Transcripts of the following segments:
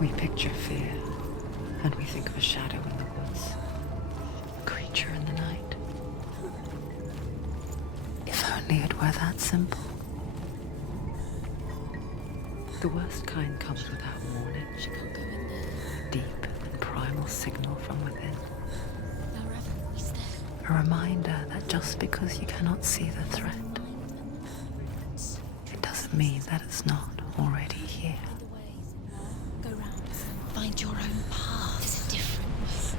We picture fear, and we think of a shadow in the woods, a creature in the night. If only it were that simple. The worst kind comes without warning. She can't go in there. A deep and primal signal from within. No, Revan, he's there. A reminder that just because you cannot see the threat, it doesn't mean that it's not already here. Go round. Find your own path. There's a difference.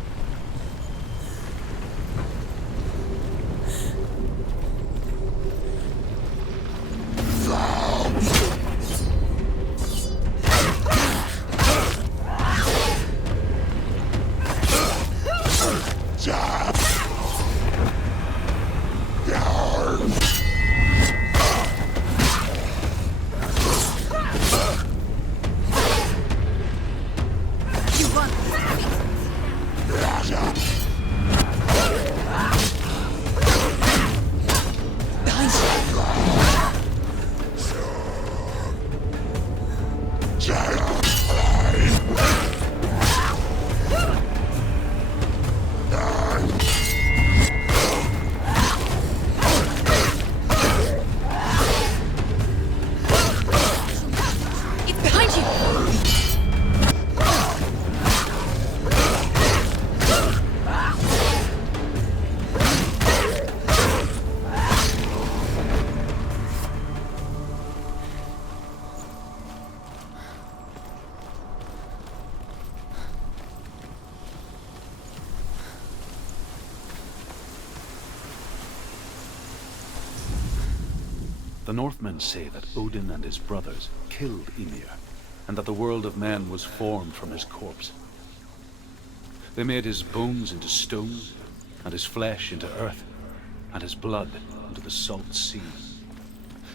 The Northmen say that Odin and his brothers killed Ymir, and that the world of men was formed from his corpse. They made his bones into stone, and his flesh into earth, and his blood into the salt sea.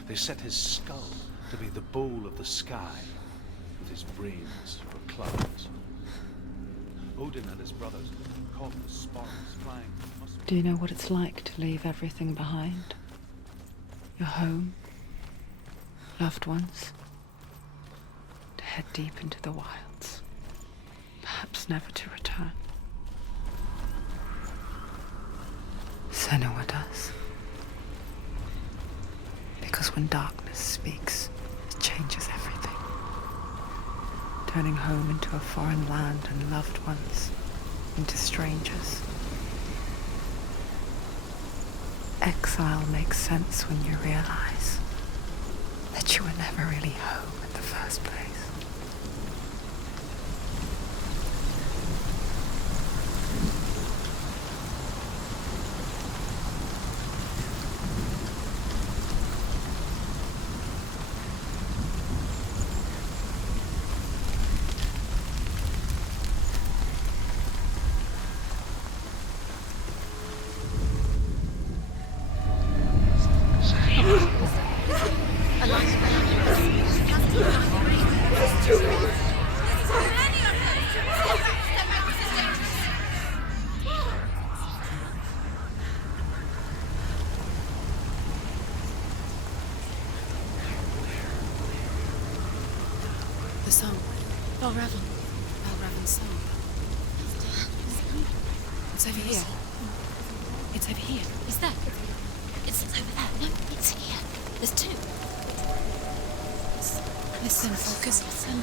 They set his skull to be the bowl of the sky, with his brains for clouds. Odin and his brothers caught the sparks flying. Do you know what it's like to leave everything behind? Your home, loved ones, to head deep into the wilds, perhaps never to return. Senua does. Because when darkness speaks, it changes everything. Turning home into a foreign land and loved ones into strangers. Exile makes sense when you realize that you were never really home in the first place. Valravan. Valravan's soul. It's over here. It's over here. Is that? It's over there. No, it's here. There's two. Listen, focus. Listen.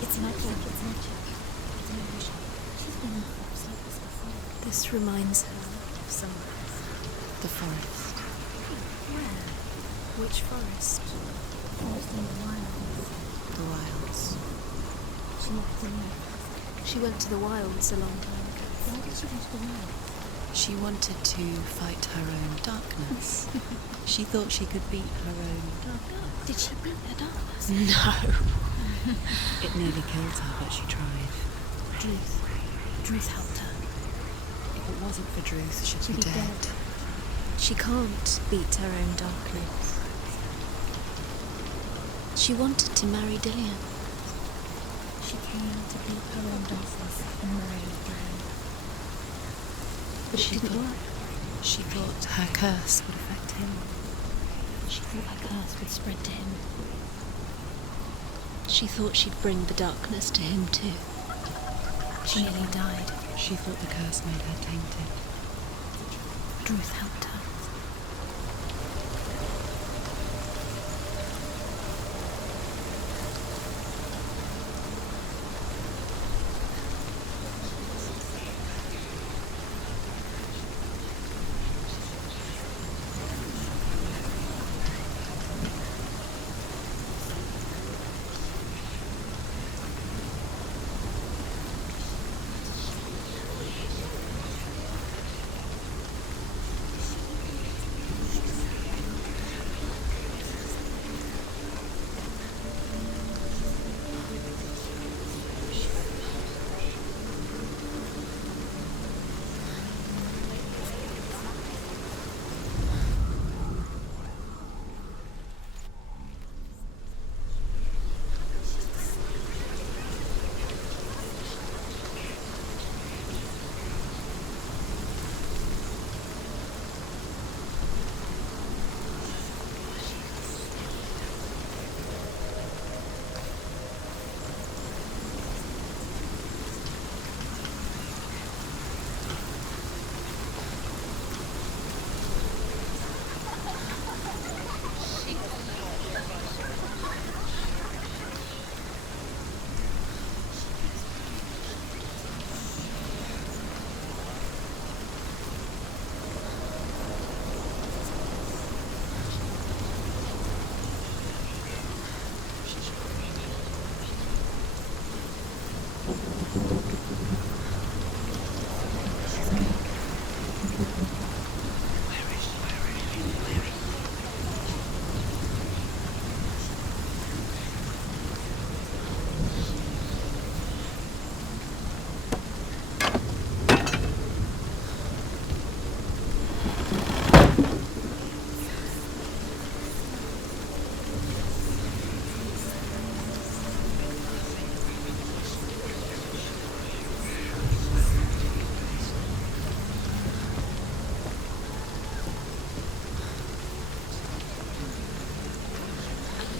It's magic. It's magic. It's an illusion. She's been in forests like this before. This reminds her of somewhere. The forest. Where? Which forest? Forest in the wilds. The wilds. She left the north. She went to the wilds a long time ago. Why did she go to the wilds? She wanted to fight her own darkness. She thought she could beat her own darkness. Did she beat her darkness? No. It nearly killed her, but she tried. Druth helped her. If it wasn't for Druth, she'd be dead. She can't beat her own darkness. She wanted to marry Dillian. She came to beat her own darkness and marry Dillian. But it didn't work. She thought her curse would affect him. She thought her curse would spread to him. She thought she'd bring the darkness to him too. She nearly died. She thought the curse made her tainted. Druth helped her.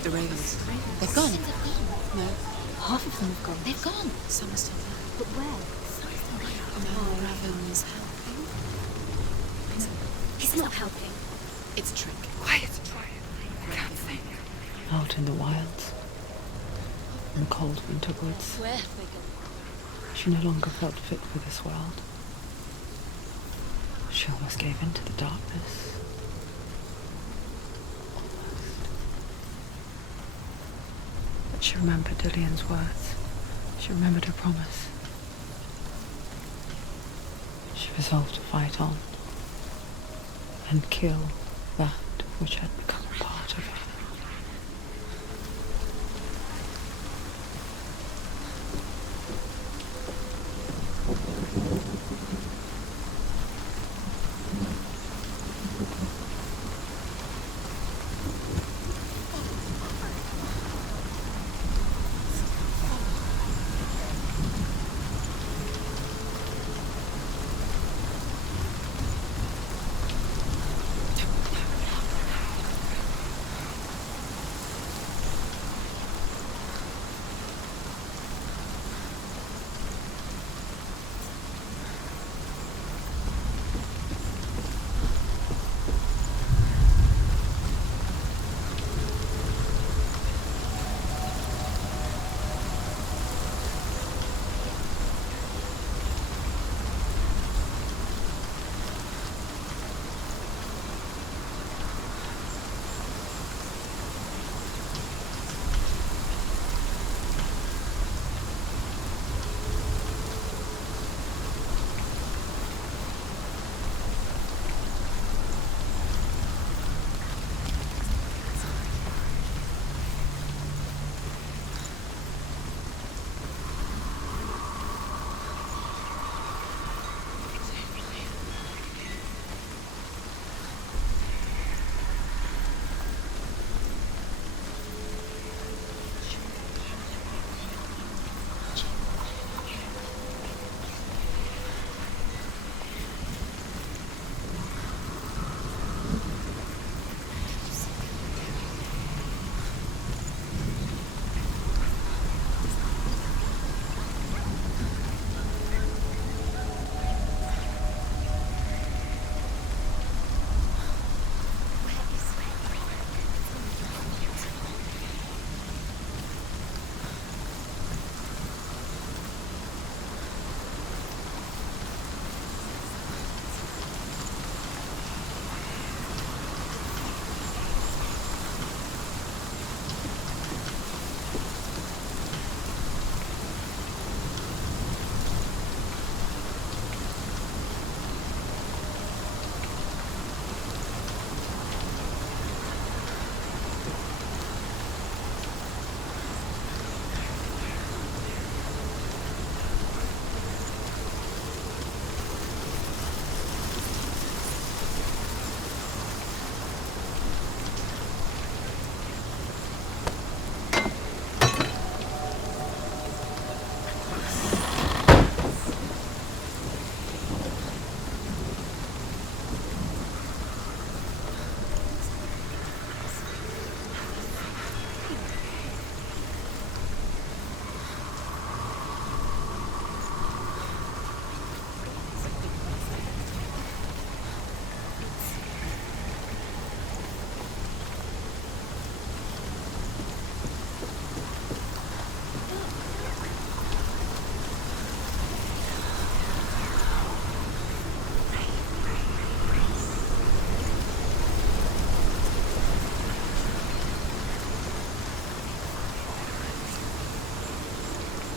The ravens. They've gone. No. Half of them have gone. They've gone. Some are still there. But where? No, Raven's helping. He's not helping. It's a trick. Quiet. Can't think. Out in the wilds. In cold winter woods. Where have they gone? She no longer felt fit for this world. She almost gave in to the darkness. But she remembered Dillian's words. She remembered her promise. She resolved to fight on and kill that which had become a part of her.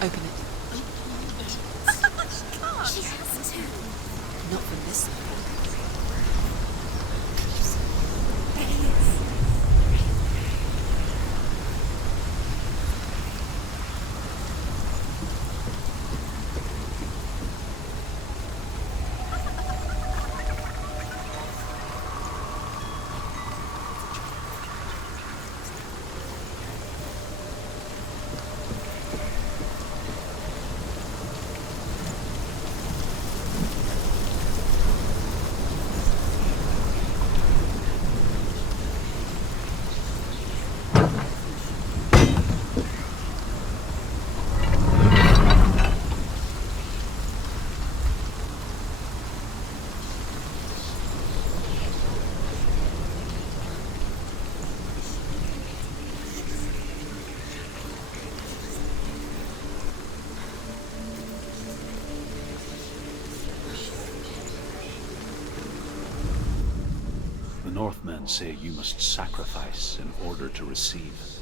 Open it. She has to. Not from this side. There he is. Northmen say you must sacrifice in order to receive.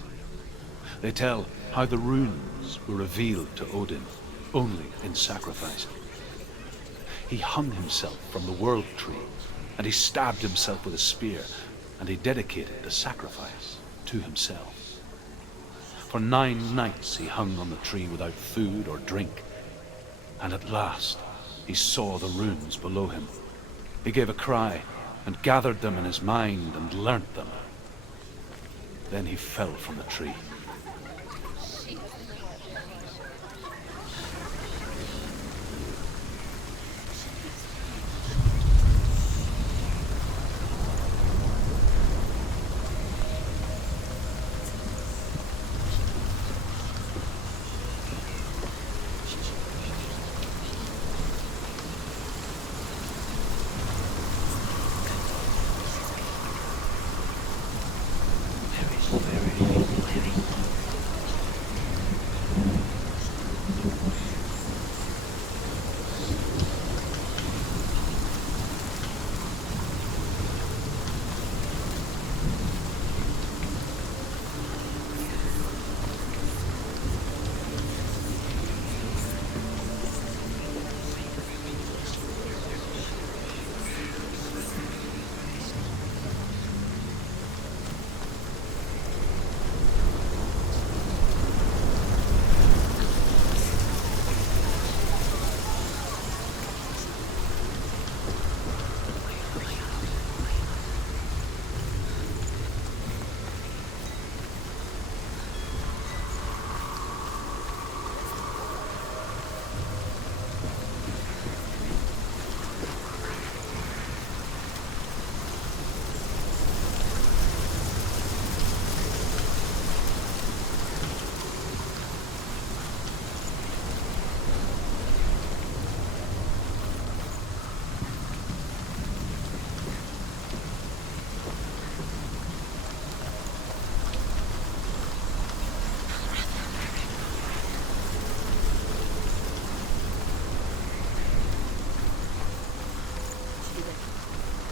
They tell how the runes were revealed to Odin only in sacrifice. He hung himself from the world tree, and he stabbed himself with a spear, and he dedicated the sacrifice to himself. For 9 nights he hung on the tree without food or drink, and at last he saw the runes below him. He gave a cry, and gathered them in his mind and learnt them. Then he fell from the tree.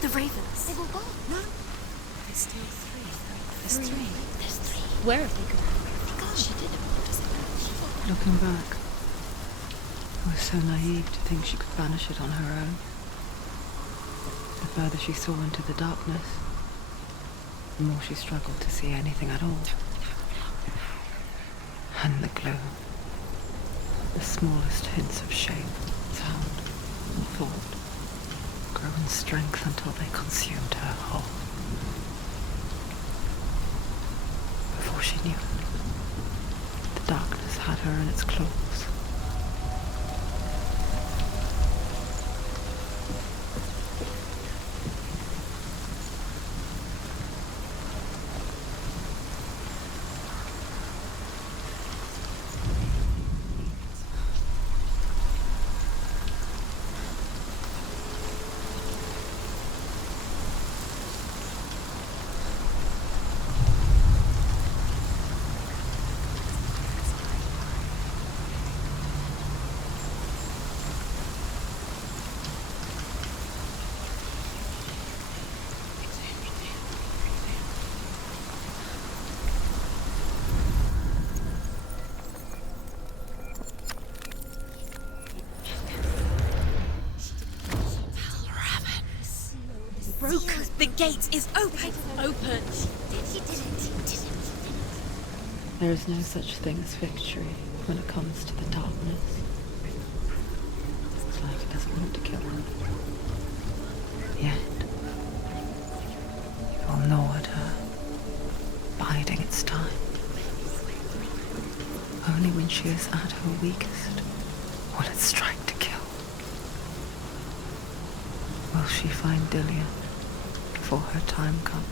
The ravens. They've all gone. No. There's still 3. There's 3. There's 3. Where have they gone? She didn't want us back. Looking back, I was so naive to think she could banish it on her own. The further she saw into the darkness, the more she struggled to see anything at all. And the gloom, the smallest hints of shape, sound, and thought, grow in strength until they consumed her whole. Before she knew it, the darkness had her in its claws. The gate is open! Open! She did it. There is no such thing as victory when it comes to the darkness. It's like it doesn't want to kill her. Yet, it will gnaw at her, biding its time. Only when she is at her weakest will it strike to kill. Will she find Dillian before her time comes?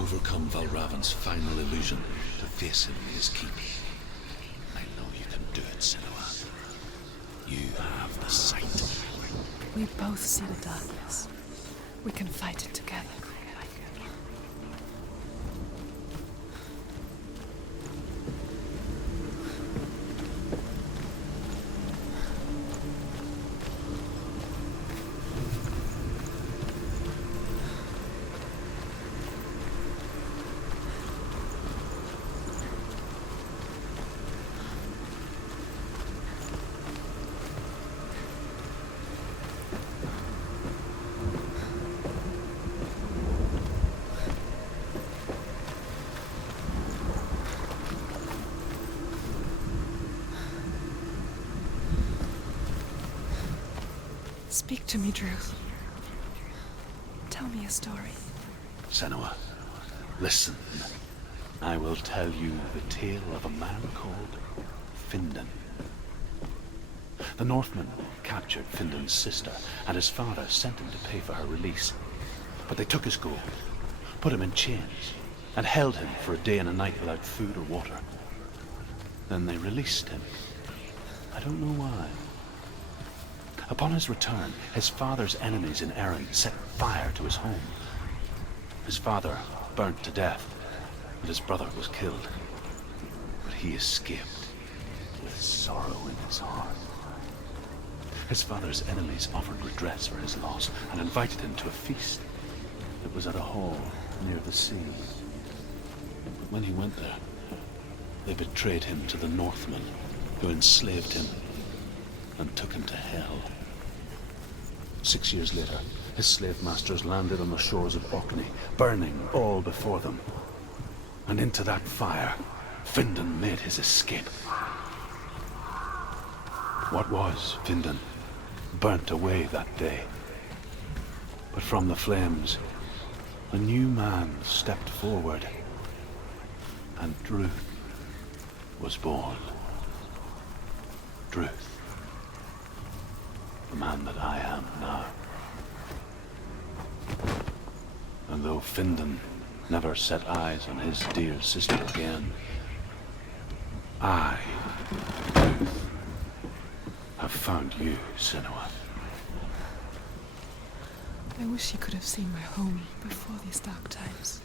Overcome Valravan's final illusion to face him in his keep. I know you can do it, Senua. You have the sight. We both see the darkness. We can fight it together. Speak to me, Druth. Tell me a story. Senua, listen. I will tell you the tale of a man called Findan. The Northmen captured Findan's sister, and his father sent him to pay for her release. But they took his gold, put him in chains, and held him for a day and a night without food or water. Then they released him. I don't know why. Upon his return, his father's enemies in Erin set fire to his home. His father burnt to death, and his brother was killed. But he escaped with sorrow in his heart. His father's enemies offered redress for his loss and invited him to a feast. It was at a hall near the sea. But when he went there, they betrayed him to the Northmen, who enslaved him and took him to hell. 6 years later, his slave masters landed on the shores of Orkney, burning all before them. And into that fire, Findan made his escape. What was Findan burnt away that day. But from the flames, a new man stepped forward, and Druth was born. Druth. The man that I am now. And though Findan never set eyes on his dear sister again, I, Druth, have found you, Senua. I wish you could have seen my home before these dark times.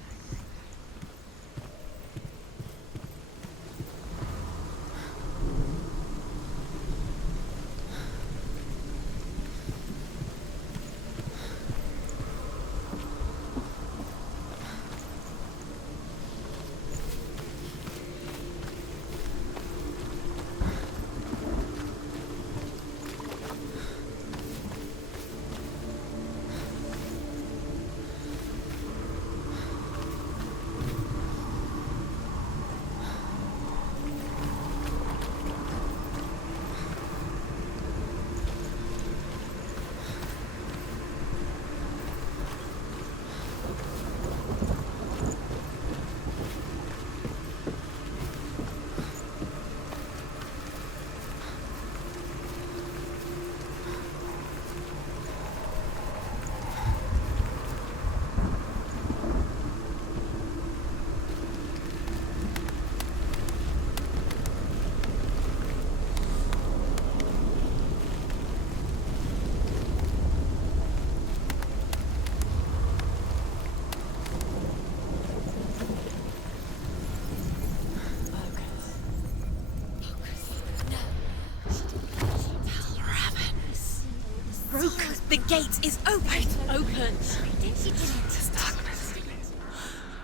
broken. The gate is open. Open. This darkness.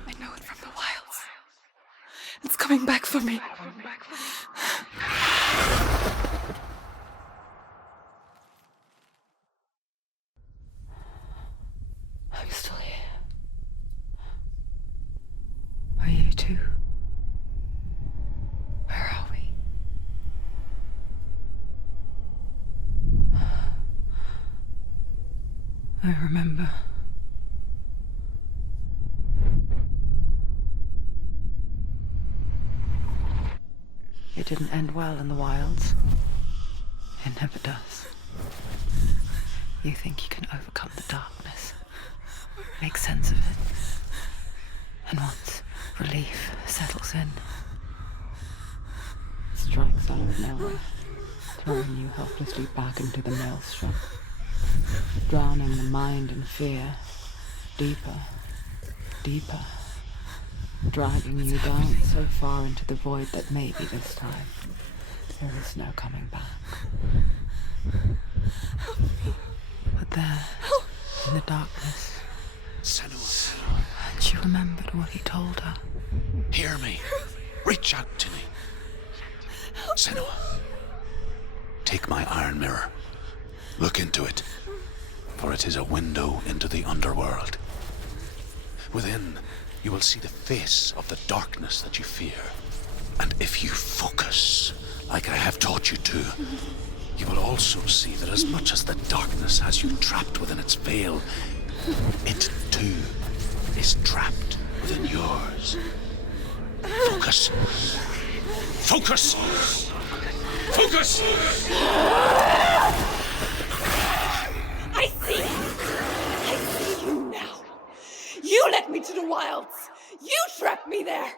I know it from the wilds. It's coming back for me. I'm still here. Are you too? Where are we? I remember. It didn't end well in the wilds. It never does. You think you can overcome the darkness, make sense of it, and once relief settles in, it strikes out of nowhere, throwing you helplessly back into the maelstrom, drowning the mind in fear, deeper, deeper, dragging you down so far into the void that maybe this time there is no coming back. But there, in the darkness, Senua, and she remembered what he told her. hear me. Reach out to me. Senua, take my iron mirror. Look into it, for it is a window into the underworld. Within, you will see the face of the darkness that you fear. And if you focus, like I have taught you to, you will also see that as much as the darkness has you trapped within its veil, it too is trapped within yours. Focus. Focus! Focus! I see you now. You led me to the wilds. You trapped me there.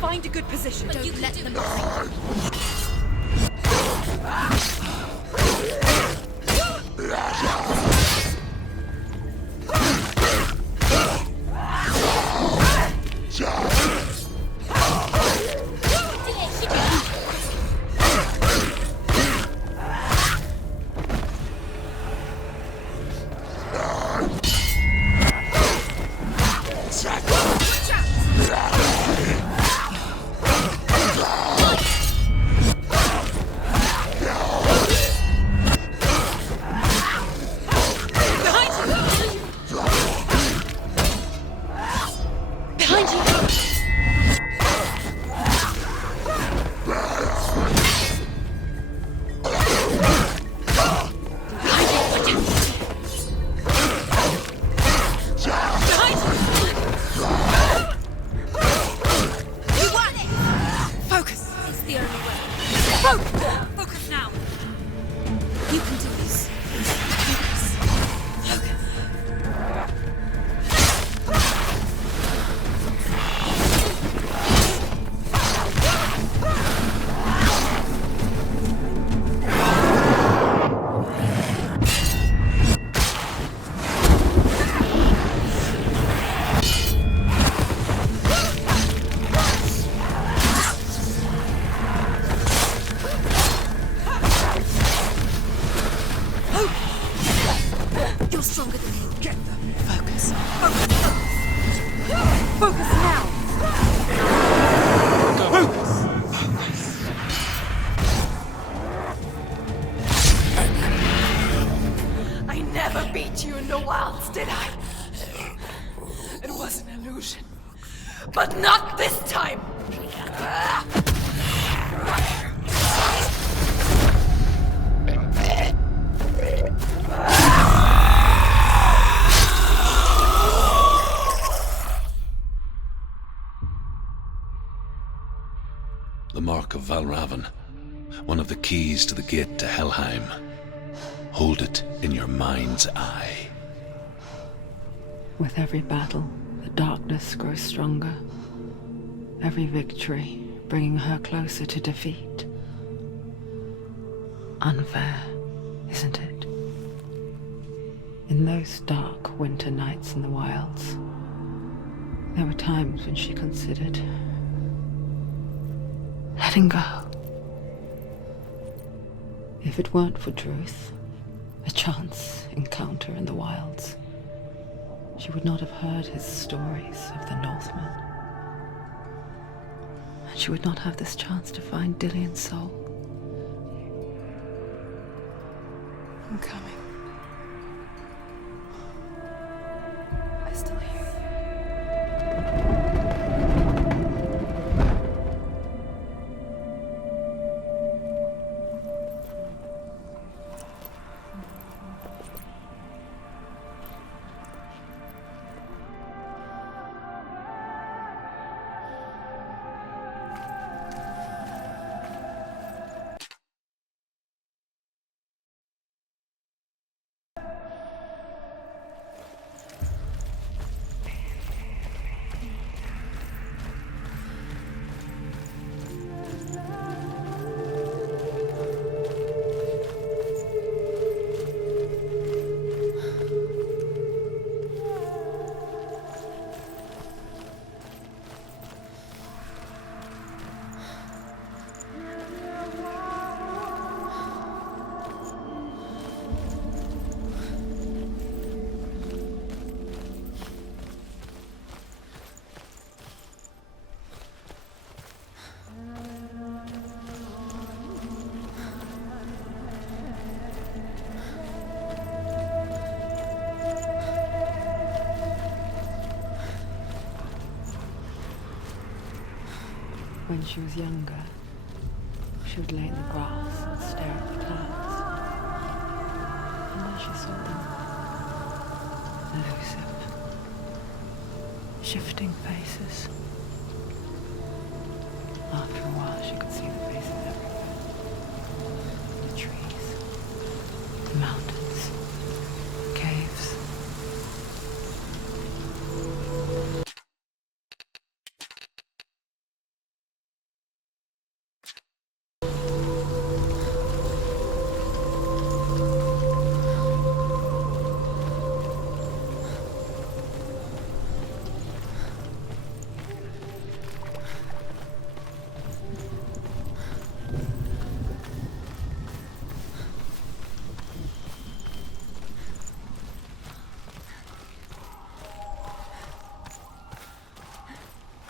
Find a good position. But don't let them. You're stronger than him. Get them. Focus. Focus now! I never beat you in the wilds, did I? It was an illusion. But not this time! The Mark of Valravan, one of the keys to the gate to Helheim. Hold it in your mind's eye. With every battle, the darkness grows stronger. Every victory bringing her closer to defeat. Unfair, isn't it? In those dark winter nights in the wilds, there were times when she considered letting go. If it weren't for Druth, a chance encounter in the wilds, she would not have heard his stories of the Northmen. And she would not have this chance to find Dillion's soul. I'm coming. I still hear you. When she was younger, she would lay in the grass and stare at the clouds. And then she saw them. Elusive. Shifting faces. After a while, she could see the faces everywhere. The trees, the mountains, caves.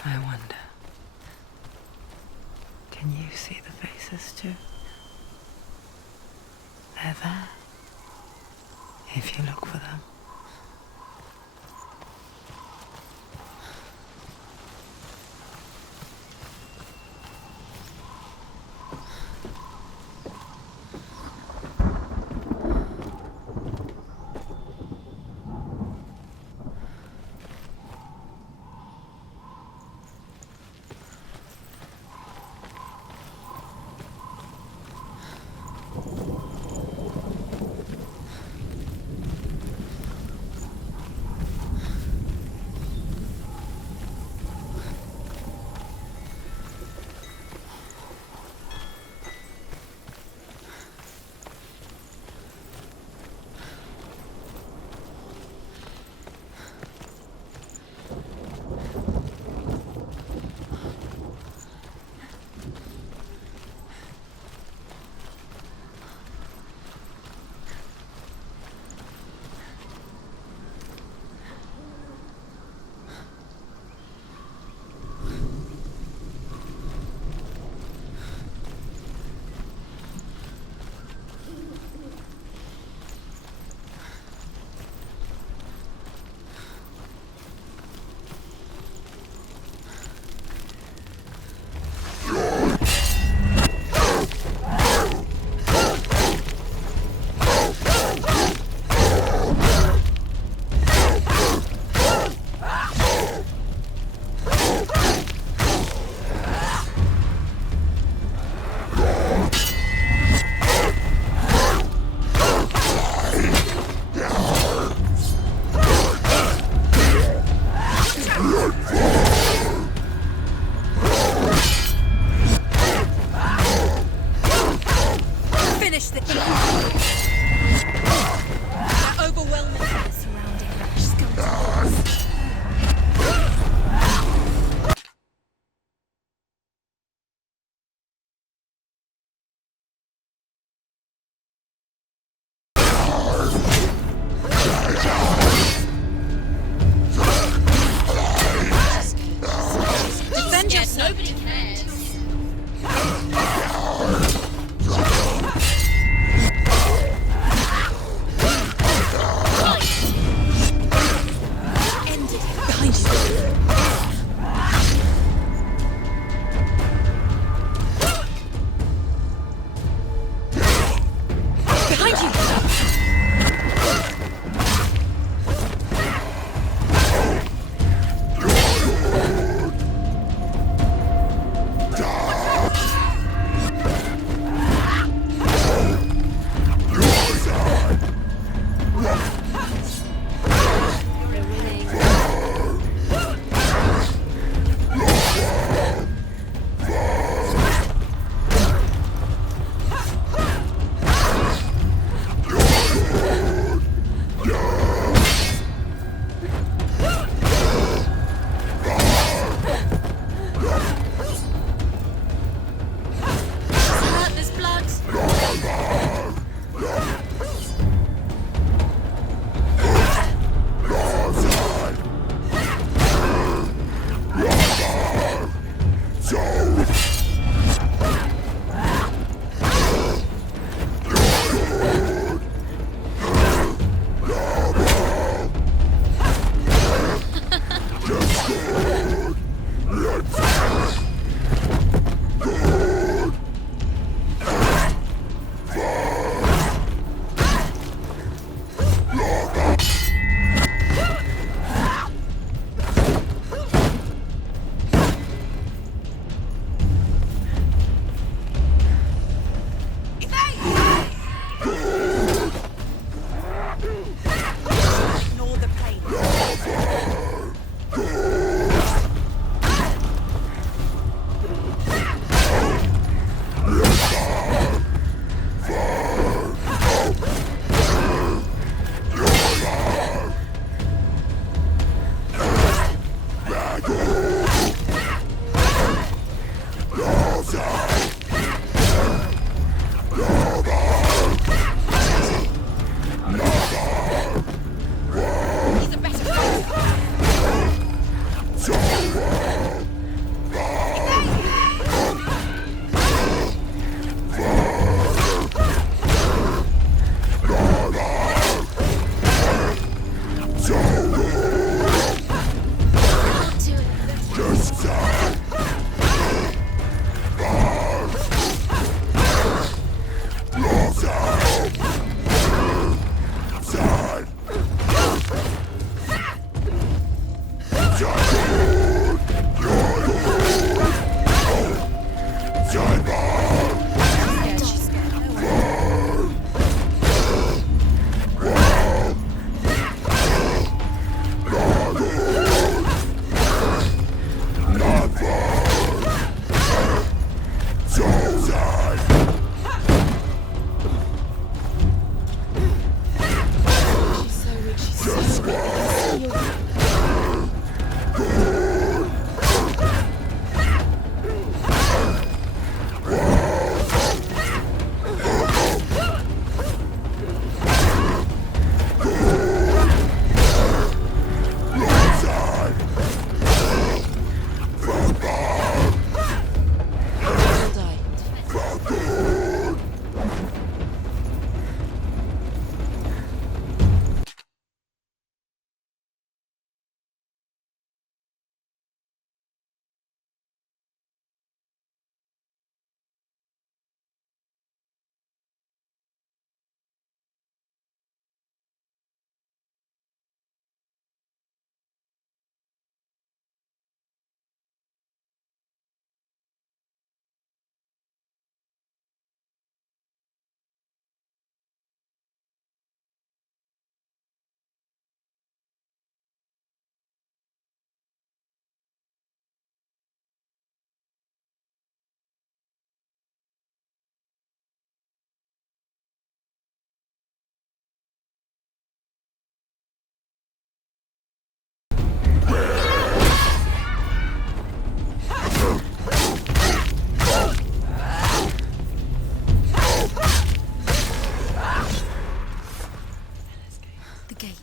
I wonder, can you see the faces too? They're there, if you look for them.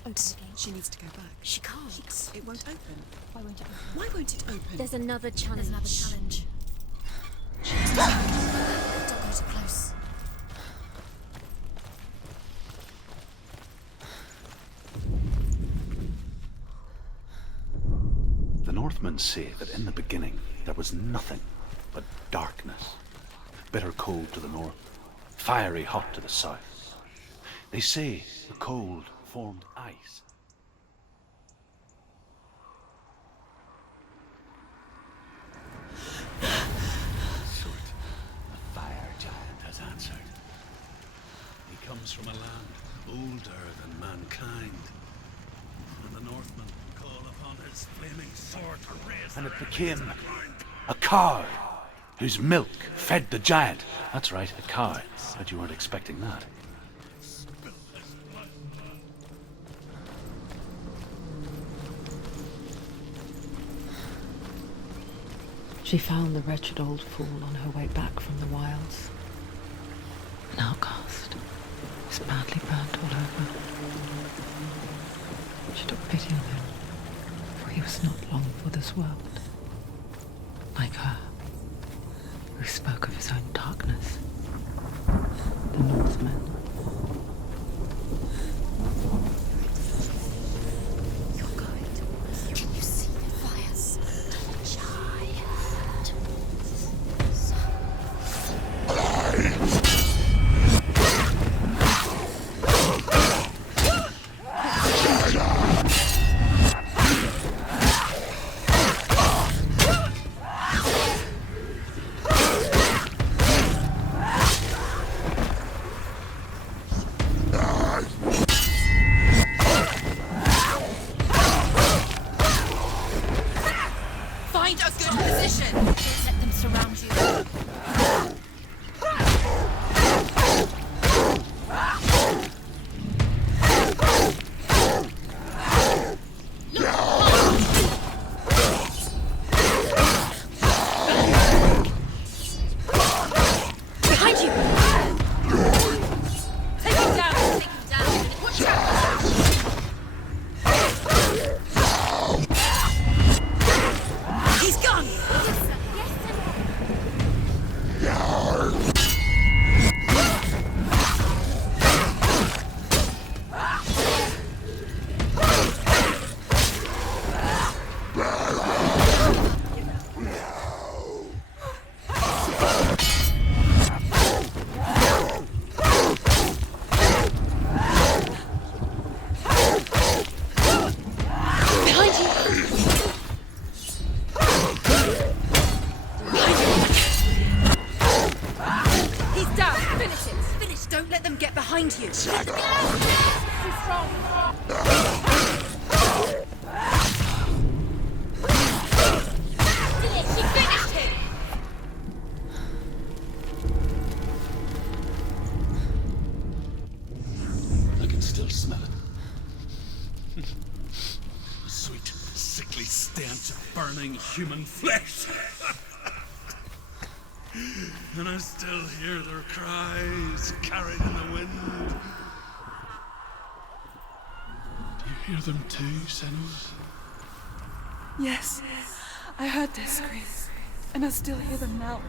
Wait. She needs to go back. She can't. It won't open. Why won't it open? Why won't it open? There's another challenge. Don't go too close. The Northmen say that in the beginning there was nothing but darkness. Bitter cold to the north, fiery hot to the south. They say the cold formed ice. Sort, the fire giant has answered. He comes from a land older than mankind. And the Northmen call upon his flaming sword to raise. And it became a cow whose milk fed the giant. That's right, a cow. Bet you weren't expecting that. She found the wretched old fool on her way back from the wilds. An outcast. He was badly burnt all over. She took pity on him, for he was not long for this world. Like her, who spoke of his own darkness. The Northmen. You're going to. Can you see the fires? Giant. Find a good position! Don't let them surround you. Behind you! Take him down! Watch out! He's gone! He's down! Finish it! Finish! Don't let them get behind you! Too strong! She finished him! I can still smell it. The sweet, sickly stench of burning human flesh. And I still hear their cries carried in the wind. Do you hear them too, Senua? Yes, I heard their screams, and I still hear them now.